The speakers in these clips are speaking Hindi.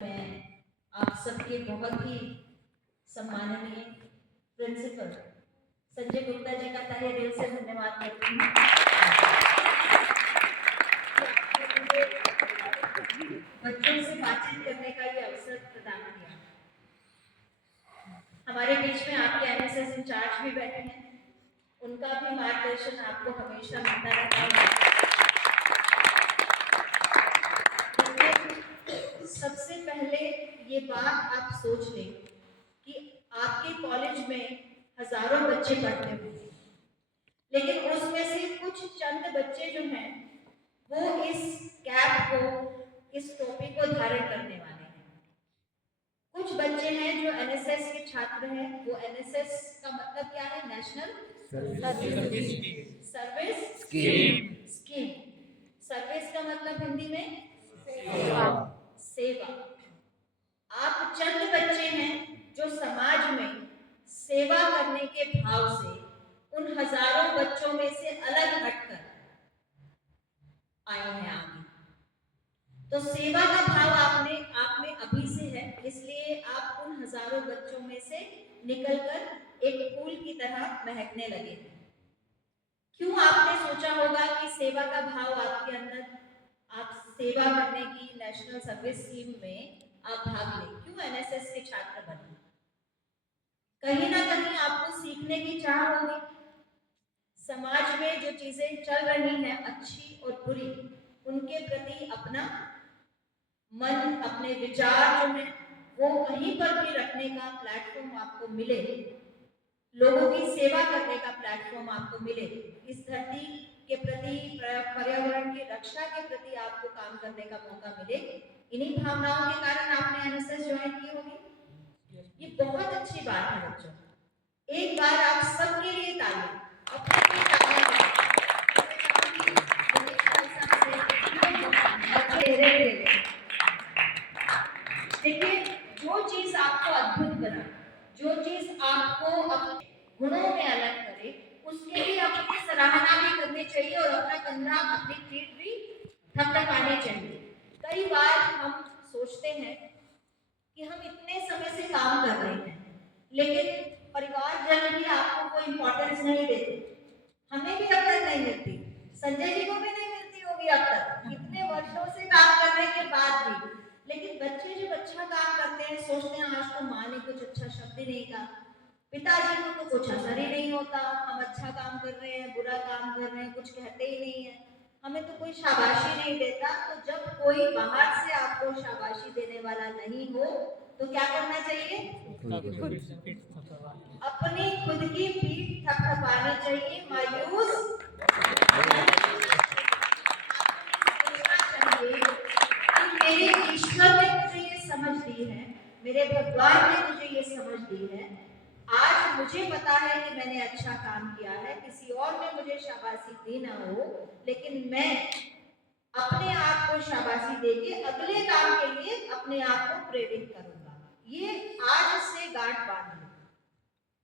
मैं आप सबके बहुत ही सम्माननीय प्रिंसिपल संजय गुप्ता जी का तहे दिल से धन्यवाद करती हूँ। बच्चों से बातचीत करने का ये अवसर प्रदान किया। हमारे बीच में आपके एनएसएस इंचार्ज भी बैठे हैं, उनका भी मार्गदर्शन आपको हमेशा मिलता रहता है। सबसे पहले ये बात आप सोच लें कि आपके कॉलेज में हजारों बच्चे पढ़ते होंगे, लेकिन उसमें से कुछ चंद बच्चे जो हैं वो इस कैप को, इस टोपी को धारण करने वाले हैं। कुछ बच्चे हैं जो एनएसएस के छात्र हैं। वो एनएसएस का मतलब क्या है? National service scheme. सर्विस का मतलब हिंदी में सेवा। आप चंद बच्चे हैं जो समाज में सेवा करने के भाव से उन हजारों बच्चों में से अलग हटकर आए हैं आगे। तो सेवा का भाव आप में अभी से है, इसलिए आप उन हजारों बच्चों में से निकलकर एक फूल की तरह महकने लगे। क्यों आपने सोचा होगा कि सेवा का भाव आपके अंदर, आप सेवा करने की नेशनल सर्विस स्कीम में आप भाग लें? क्यों एनएसएस के छात्र बने? कहीं ना कहीं आपको सीखने की चाह होगी। समाज में जो चीजें चल रही हैं अच्छी और बुरी, उनके प्रति अपना मन, अपने विचार जो है वो कहीं पर भी रखने का प्लेटफॉर्म आपको मिले, लोगों की सेवा करने का प्लेटफॉर्म आपको मिले, इस धरती के प्रति, पर्यावरण की रक्षा के प्रति आपको काम करने का मौका मिले, इन्हीं भावनाओं के कारण आपने एनएसएस ज्वाइन की होगी। ये बहुत अच्छी बात है बच्चों। एक बार आप सबके लिए ताली। देखिए, जो चीज आपको अद्भुत बना, जो चीज आपको अपने गुणों में अलग करे, उसके लिए अपनी सराहना भी करनी चाहिए और अपना कंधा, अपनी पीठ भी थपथपानी चाहिए। कई बार हम सोचते हैं कि हम इतने समय से काम कर रहे हैं, लेकिन परिवारजन भी आपको कोई इंपॉर्टेंस नहीं देते। हमें भी अब तक नहीं मिलती, संजय जी को भी नहीं मिलती होगी अब तक, इतने वर्षों से काम करने के बाद भी। लेकिन बच्चे जब अच्छा काम करते हैं, सोचते हैं आज तो माँ ने कुछ अच्छा शब्द ही नहीं कहा, पिताजी को तो कुछ असर ही नहीं होता, हम अच्छा काम कर रहे हैं, बुरा काम कर रहे हैं, कुछ कहते ही नहीं है, हमें तो कोई शाबाशी नहीं देता। तो जब कोई बाहर से आपको शाबाशी देने वाला नहीं हो तो क्या करना चाहिए? अपनी खुद की पीठ थपथपानी चाहिए। मायूस मेरे ईश्वर ने मुझे ये समझ दी है, मेरे भगवान ने मुझे ये समझ दी है, आज मुझे पता है कि मैंने अच्छा काम किया है, किसी और ने मुझे शाबाशी दी ना हो, लेकिन मैं अपने आप को शाबाशी देके अगले काम के लिए अपने आप को प्रेरित करूंगा। ये आज से गांठ बांध लो।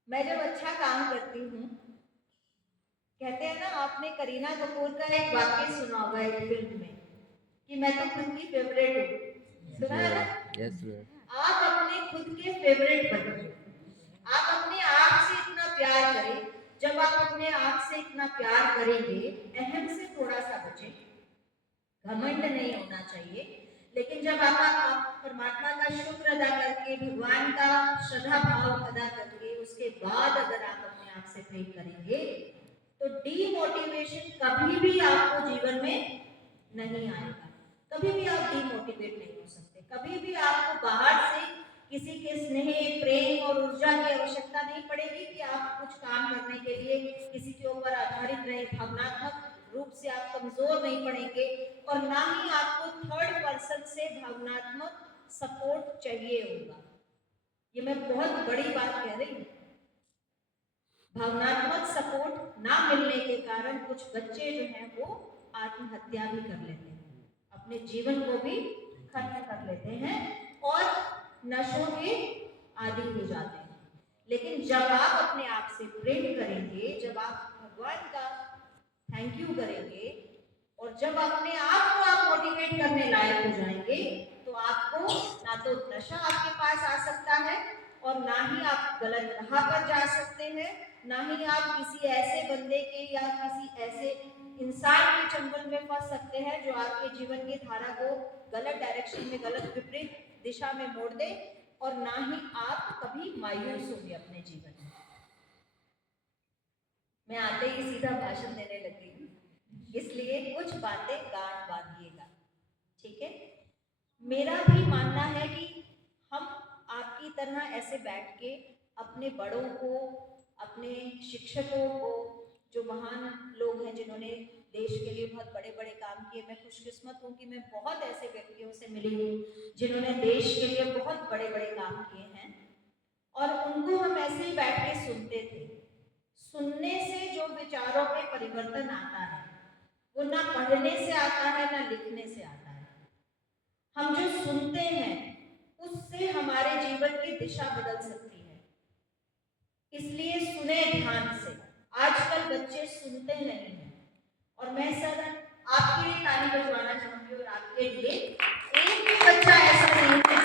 मैं जब अच्छा काम करती हूँ, कहते हैं ना, आपने करीना कपूर का एक वाक्य सुना होगा एक फिल्म में कि मैं तो खुद की फेवरेट हूँ, सुना है ना? आप अपने खुद के फेवरेट बनो। आप अपने आप से इतना प्यार करें। जब आप अपने आप से इतना प्यार करेंगे, अहम से थोड़ा सा बचे, घमंड नहीं होना चाहिए, लेकिन जब आप परमात्मा का शुक्र अदा करके, भगवान का श्रद्धा भाव अदा करके उसके बाद अगर आप अपने आप से प्रेम करेंगे तो डीमोटिवेशन कभी भी आपको जीवन में नहीं आएगा। कभी भी आप डीमोटिवेट नहीं हो सकते। कभी भी आपको बाहर से किसी के स्नेह, प्रेम और ऊर्जा की आवश्यकता नहीं पड़ेगी कि आप कुछ काम करने के लिए किसी के ऊपर आधारित रहे। भावनात्मक रूप से आप कमजोर नहीं पड़ेंगे और ना ही आपको थर्ड पर्सन से भावनात्मक सपोर्ट चाहिए होगा। ये मैं बहुत बड़ी बात कह रही हूँ। भावनात्मक सपोर्ट ना मिलने के कारण कुछ बच्चे जो हैं वो आत्महत्या भी कर लेते हैं, अपने जीवन को भी खत्म कर लेते हैं और नशों के आदी हो जाते हैं। लेकिन जब आप अपने आप से प्रेम करेंगे, जब आप भगवान का थैंक यू करेंगे और जब अपने आप को आप मोटिवेट करने लायक हो जाएंगे, तो आपको ना तो नशा आपके पास आ सकता है और ना ही आप गलत राह पर जा सकते हैं, ना ही आप किसी ऐसे बंदे के या किसी ऐसे इंसान के चंगुल में फंस सकते हैं जो आपके जीवन की धारा को गलत डायरेक्शन में, गलत विपरीत दिशा में मोड़ दे, और ना ही आप कभी मायूस होंगे अपने जीवन में। मैं आते ही सीधा भाषण देने लगी हूँ, इसलिए कुछ बातें गांठ बांधिएगा, ठीक है। मेरा भी मानना है कि हम आपकी तरह ऐसे बैठ के अपने बड़ों को, अपने शिक्षकों को, जो महान लोग हैं जिन्होंने देश के लिए बहुत बड़े बड़े काम किए, मैं खुशकिस्मत हूँ कि मैं बहुत ऐसे व्यक्तियों से मिली हूँ जिन्होंने देश के लिए बहुत बड़े बड़े काम किए हैं, और उनको हम ऐसे ही बैठ के सुनते थे। सुनने से जो विचारों में परिवर्तन आता है वो ना पढ़ने से आता है ना लिखने से आता है। हम जो सुनते हैं उससे हमारे जीवन की दिशा बदल सकती है, इसलिए सुने ध्यान से। आजकल बच्चे सुनते नहीं हैं, और मैं सर आपके लिए ताली बजवाना चाहूंगी, और आपके लिए एक भी बच्चा ऐसा नहीं है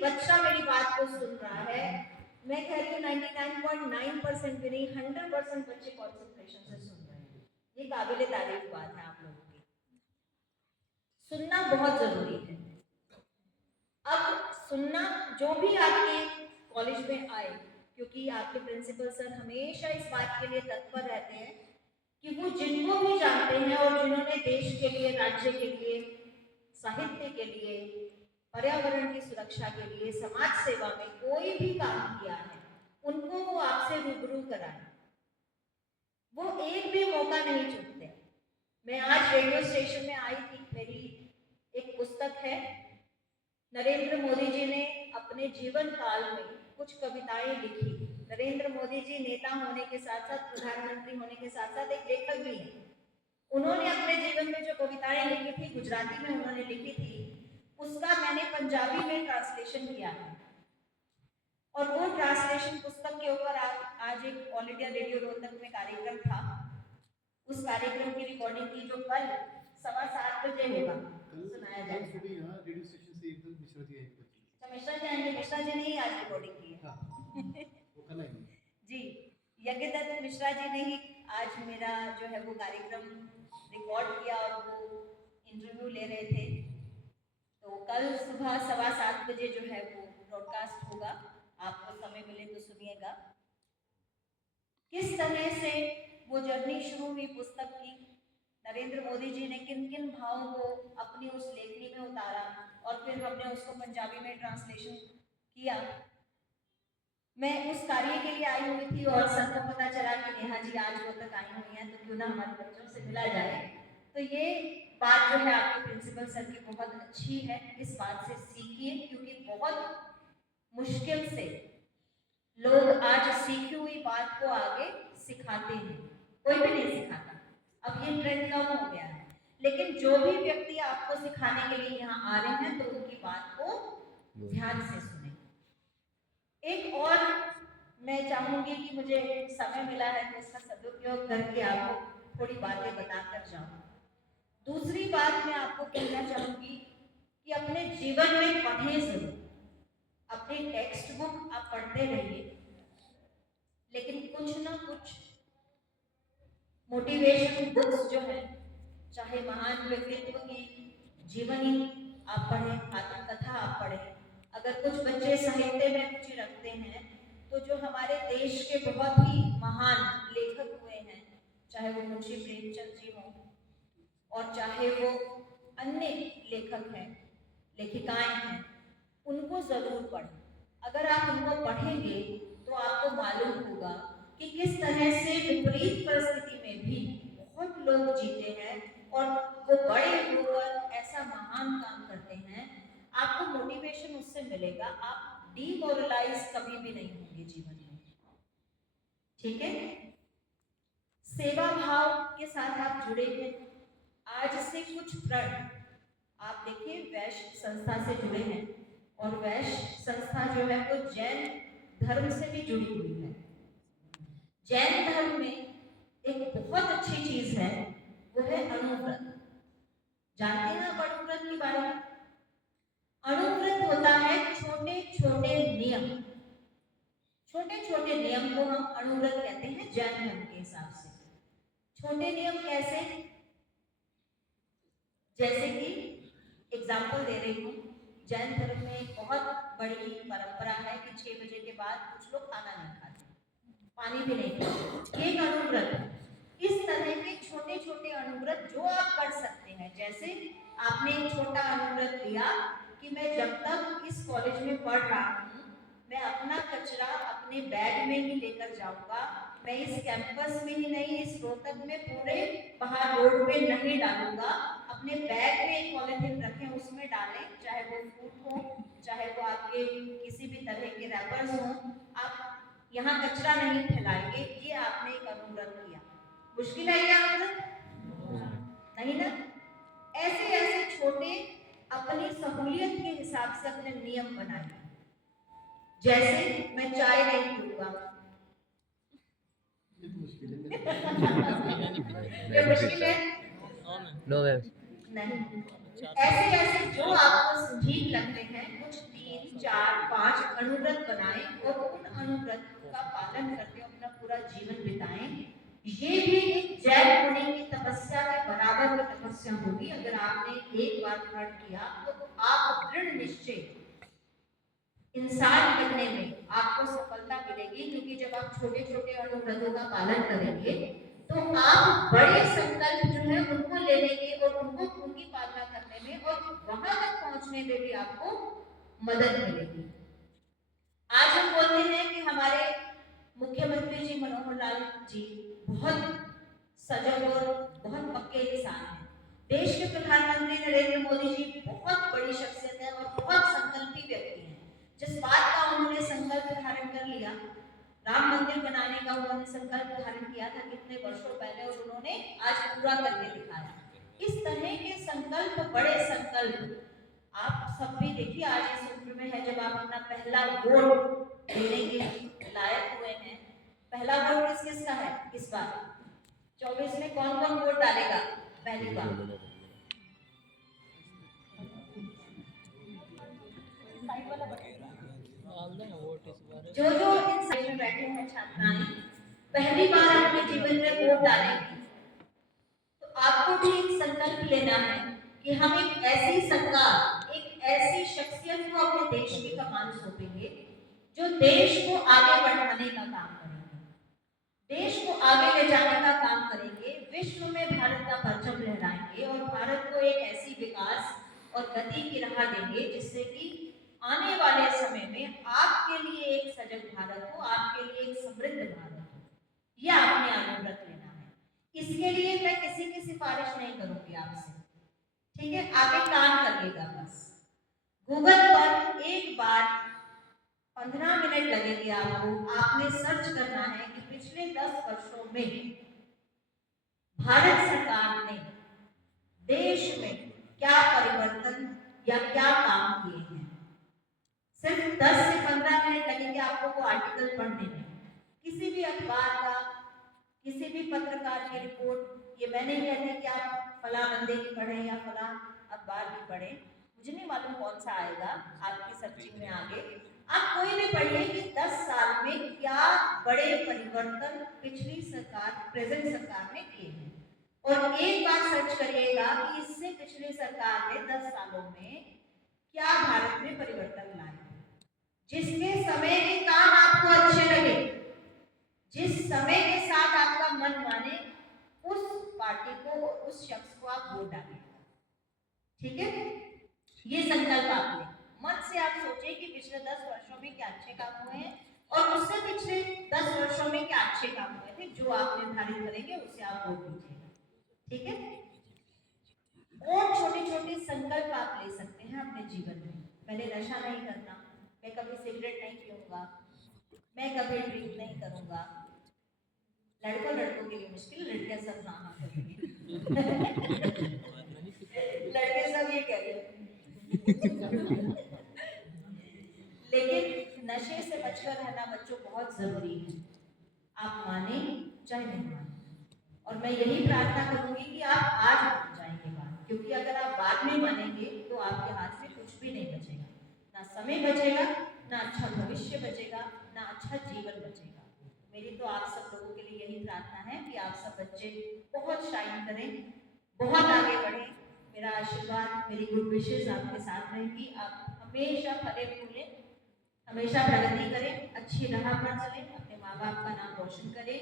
बच्चा मेरी बात को सुन रहा है। मैं कह रही हूँ 99.9% भी नहीं, 100% बच्चे कॉन्सेंट्रेशन से सुन रहे हैं। ये काबिले तारीफ बात है आप लोगों की। सुनना बहुत जरूरी है। अब सुनना, जो भी आपके कॉलेज में आए, क्योंकि आपके प्रिंसिपल सर हमेशा इस बात के लिए तत्पर रहते हैं कि वो जिनको भी जानते हैं और जिन्होंने देश के लिए, राज्य के लिए, साहित्य के लिए, पर्यावरण की सुरक्षा के लिए, समाज सेवा में कोई भी काम किया है, उनको वो आपसे रूबरू कराएं। वो एक भी मौका नहीं चूकते। मैं आज रेडियो स्टेशन में आई थी, मेरी एक पुस्तक है, नरेंद्र मोदी जी ने अपने जीवन काल में कुछ कविताएं लिखी। नरेंद्र मोदी जी नेता होने के साथ साथ, प्रधानमंत्री होने के साथ साथ एक लेखक भी हैं। उन्होंने अपने जीवन में जो कविताएं लिखी थी, गुजराती में उन्होंने लिखी थी, उसका मैंने पंजाबी में ट्रांसलेशन किया है, और वो ट्रांसलेशन पुस्तक के ऊपर आज एक ऑल इंडिया रेडियो रोहतक में कार्यक्रम था। उस कार्यक्रम की रिकॉर्डिंग की जो कल 7:15 बजे होगा, सुनाया जाएगा। रेडियो स्टेशन से एकदम मिश्रा जी आएंगे। अच्छा, मिश्रा जी आएंगे। मिश्रा जी ने ही आज रिकॉर्डिंग की है। वो कल आएंगे जी। यज्ञदत्त मिश्रा जी ने ही आज मेरा जो है वो कार्यक्रम रिकॉर्ड किया, और वो इंटरव्यू ले रहे थे। तो कल सुबह 7:15 बजे जो है वो ब्रॉडकास्ट होगा, आपको समय मिले तो सुनिएगा। किस तरह से वो जर्नी शुरू हुई पुस्तक की, नरेंद्र मोदी जी ने किन किन भावों को अपनी उस लेखनी में उतारा, और फिर हमने उसको पंजाबी में ट्रांसलेशन किया। मैं उस कार्य के लिए आई हुई थी, और सर को पता चला कि नेहा जी आज वो तक आई हुई हैं, तो क्यों ना हमारे बच्चों से मिला जाए। तो ये बात जो है आपके प्रिंसिपल सर की बहुत अच्छी है, इस बात से सीखिए, क्योंकि बहुत मुश्किल से लोग आज सीखी हुई बात को आगे सिखाते हैं, कोई भी नहीं सिखाता। अब ये ट्रेंड कम हो गया है, लेकिन जो भी व्यक्ति आपको सिखाने के लिए यहाँ आ रहे हैं तो उनकी बात को ध्यान से सुने। एक और मैं चाहूंगी कि मुझे समय मिला है तो इसका सदुपयोग करके आपको थोड़ी बातें बताकर जाऊं। दूसरी बात मैं आपको कहना चाहूंगी कि अपने जीवन में पढ़ें जरूर। अपनी टेक्स्ट बुक आप पढ़ते रहिए, लेकिन कुछ ना कुछ मोटिवेशन बुक्स जो है, चाहे महान व्यक्तित्व की जीवनी आप पढ़ें, आत्मकथा आप पढ़ें। अगर कुछ बच्चे साहित्य में रुचि रखते हैं तो जो हमारे देश के बहुत ही महान लेखक हुए हैं, चाहे वो मुंशी प्रेमचंद जी हों और चाहे वो अन्य लेखक हैं, लेखिकाएं हैं, उनको जरूर पढ़ें। अगर आप उनको पढ़ेंगे तो आपको मालूम होगा कि किस तरह से विपरीत परिस्थिति में भी बहुत लोग जीते हैं और वो बड़े होकर ऐसा महान काम करते हैं। आपको मोटिवेशन उससे मिलेगा, आप डीमोरलाइज कभी भी नहीं होंगे जीवन में, ठीक है। सेवा भाव के साथ आप जुड़े हैं। आज से कुछ प्रण आप देखिए, वैश्य संस्था से जुड़े हैं, और वैश्य संस्था जो है वो जैन धर्म से भी जुड़ी हुई है। जैन धर्म में एक बहुत अच्छी चीज है, वो है अणुव्रत। जानते हैं आप अणुव्रत के बारे में? अणुव्रत होता है छोटे छोटे नियम। छोटे छोटे नियम को हम अणुव्रत कहते हैं जैन धर्म के हिसाब से। छोटे नियम कैसे? जैसे कि एग्जाम्पल दे रही हूँ, जैन धर्म में एक बहुत बड़ी परंपरा है कि 6 बजे के बाद कुछ लोग खाना नहीं खाते, पानी भी नहीं पीते। ये एक अणुव्रत है। इस तरह के छोटे छोटे अणुव्रत जो आप कर सकते हैं, जैसे आपने एक छोटा अणुव्रत लिया कि मैं जब तक इस कॉलेज में पढ़ रहा हूँ, मैं अपना कचरा अपने बैग में ही लेकर जाऊंगा। मैं इस कैंपस में ही नहीं, इस रोहतक में पूरे बाहर रोड पे नहीं डालूंगा। अपने बैग में एक पॉलिथीन रखें, उसमें डालें, चाहे वो फूड हो, चाहे वो आपके किसी भी तरह के रैपर्स हों। आप यहाँ कचरा नहीं फैलाएंगे। ये आपने एक अणुव्रत किया। मुश्किल है ये अणुव्रत? नहीं ना? ऐसे ऐसे छोटे अपनी सहूलियत के हिसाब से अपने नियम बनाइए। जैसे मैं चाय नहीं पीऊंगा। ये मुश्किल है? नहीं। ऐसे ऐसे जो आपको ठीक लगते हैं, कुछ 3, 4, 5 अणुव्रत बनाएं और उन अणुव्रत का पालन करते हुए अपना पूरा जीवन बिताएं। ये भी एक जैन होने की तपस्या के बराबर की तपस्या होगी। अगर आपने एक बार प्रण किया तो आप दृढ़ निश्चय इंसान बनने में आपको सफलता मिलेगी, क्योंकि जब आप छोटे छोटे अणुव्रतों का पालन करेंगे तो आप बड़े संकल्प जो है उनको लेने के और उनकी पालना करने में और वहां तक पहुंचने में भी आपको मदद मिलेगी। आज हम बोलते हैं कि हमारे मुख्यमंत्री जी मनोहर लाल जी बहुत सजग और बहुत पक्के इंसान हैं। देश के प्रधानमंत्री नरेंद्र मोदी जी बहुत बड़ी शख्सियत है और बहुत संकल्पी व्यक्ति हैं। जिस बात का उन्होंने संकल्प धारण कर लिया, राम मंदिर बनाने का उन्होंने संकल्प धारण किया था कितने वर्षों पहले, और उन्होंने आज पूरा करके दिखाया। इस तरह के संकल्प, बड़े संकल्प आप सब भी देखिए आज इस उम्र में है, जब आप अपना पहला वोट देने के लायक हुए हैं। पहला वोट किस किस का है इस बार? 24 में कौन कौन वोट डालेगा पहली बार? जो जो इन साइड में बैठे हैं छात्राएं पहली बार अपने जीवन में वोट डालेंगे, तो आपको भी एक संकल्प लेना है कि हम एक ऐसी सरकार, एक ऐसी शख्सियत को अपने देश की कमान सौंपेंगे जो देश को आगे बढ़ाने का काम करेंगे, देश को आगे ले जाने का काम करेंगे, विश्व में भारत का परचम लहराएंगे और भारत को एक ऐसी विकास और गति की राह देंगे जिससे कि आने वाले समय में आपके लिए एक सजग भारत हो, आपके लिए एक समृद्ध भारत हो। यह आपने अणुव्रत लेना है। इसके लिए मैं किसी की सिफारिश नहीं करूंगी आपसे, ठीक है? आप एक काम करिएगा, बस गूगल पर एक बार 15 मिनट लगेंगे आपको, आपने सर्च करना है कि पिछले 10 वर्षों में भारत सरकार ने देश में क्या परिवर्तन या क्या काम किए हैं। सिर्फ 10 से 15 मिनट लगेंगे आपको वो आर्टिकल पढ़ने में, किसी भी अखबार का, किसी भी पत्रकार की रिपोर्ट। ये मैं नहीं कहती कि आप फला बंदे की पढ़ें या फला अखबार की पढ़ें, मुझे नहीं मालूम कौन सा आएगा आपकी सर्चिंग में आगे। आप कोई भी पढ़िए कि 10 साल में क्या बड़े परिवर्तन पिछली सरकार, प्रेजेंट सरकार ने किए हैं, और एक बार सर्च करिएगा कि इससे पिछली सरकार ने 10 सालों में क्या भारत में परिवर्तन लाए, जिसके समय के काम आपको अच्छे लगे, जिस समय के साथ आपका मन माने, उस पार्टी को, उस शख्स को आप वोट डालिएगा, ठीक है? ये संकल्प आप लें, मन से आप सोचिए कि पिछले 10 वर्षों में क्या अच्छे काम हुए हैं और उससे पिछले 10 वर्षों में क्या अच्छे काम हुए थे, जो आप निर्धारित करेंगे उससे आप वोट दीजिएगा, ठीक है? और छोटे छोटे संकल्प आप ले सकते हैं अपने जीवन में। मैंने नशा नहीं करना, मैं कभी सिगरेट नहीं पीऊंगा, मैं कभी ड्रिंक नहीं करूंगा। लड़कों के लिए मुश्किल, लड़कियां सब हाँ करेंगे। लड़के सब ये करेंगे। लेकिन नशे से बचकर रहना बच्चों बहुत जरूरी है, आप माने चाहे नहीं माने। और मैं यही प्रार्थना करूंगी कि आप आज मान जाएंगे बात, क्योंकि अगर आप बाद में मानेंगे तो आपके हाथ में कुछ भी नहीं बचेगा, ना समय बचेगा, ना अच्छा भविष्य बचेगा, ना अच्छा जीवन बचेगा। मेरी तो आप सब लोगों के लिए यही प्रार्थना है कि आप सब बच्चे बहुत शाइन करें, बहुत आगे बढ़ें। मेरा आशीर्वाद, मेरी गुड विशेष आपके साथ रहेंगी। आप हमेशा फले फूले, हमेशा प्रगति करें, अच्छी राह पर चलें, अपने माँ बाप का नाम रोशन करें।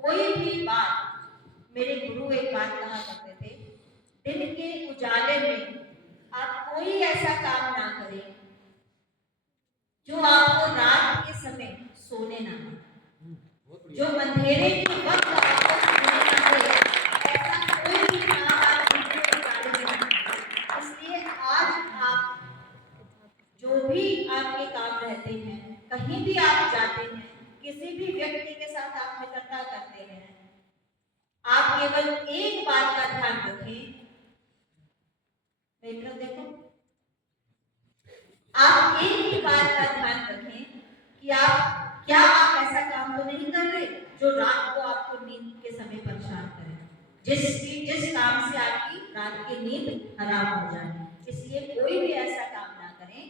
कोई भी बात, मेरे गुरु एक बात कहा करते थे, दिन के उजाले में आप कोई ऐसा काम ना करें जो आपको रात के समय सोने ना दे, जो अंधेरे के वक्त आपको सोने ना दे, ऐसा कोई भी काम आप दिन के उजाले में ना करें। इसलिए आज आप जो भी आपके काम रहते हैं, कहीं भी आप जाते हैं, किसी भी व्यक्ति के साथ आप मित्रता करते हैं, आप केवल एक बात का ध्यान रखें। मित्र देखो, आप एक ही बात का ध्यान रखें कि आप ऐसा काम तो नहीं कर रहे जो रात को आपको नींद के समय परेशान करे, जिस काम से आपकी रात की नींद हराम हो जाए। इसलिए कोई भी ऐसा काम ना करें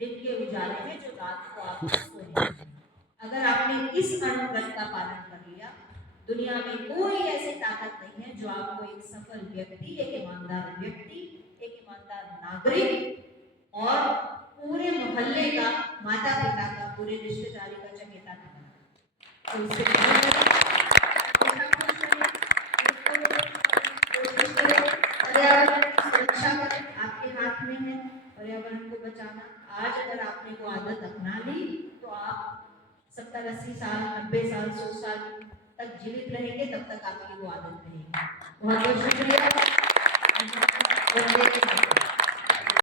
दिन के उजाले में जो रात को आपको सोए। अगर आपने इस अनुव्रत का पालन कर लिया, दुनिया में कोई ऐसी ताकत नहीं है जो आपको एक सफल व्यक्ति, एक ईमानदार व्यक्ति, एक ईमानदार नागरिक और पूरे मोहल्ले का, माता पिता का, पूरे रिश्तेदारी का चहेता न बना। तो इससे कोशिश करें, पर्यावरण की सुरक्षा करें, आपके हाथ में है पर्यावरण को बचाना। आज अगर आपने वो आदत अपना ली तो आप 70-80 साल, 90 साल, 100 साल तक जीवित रहेंगे, तब तक आपकी वो आदत रहेगी। बहुत बहुत शुक्रिया।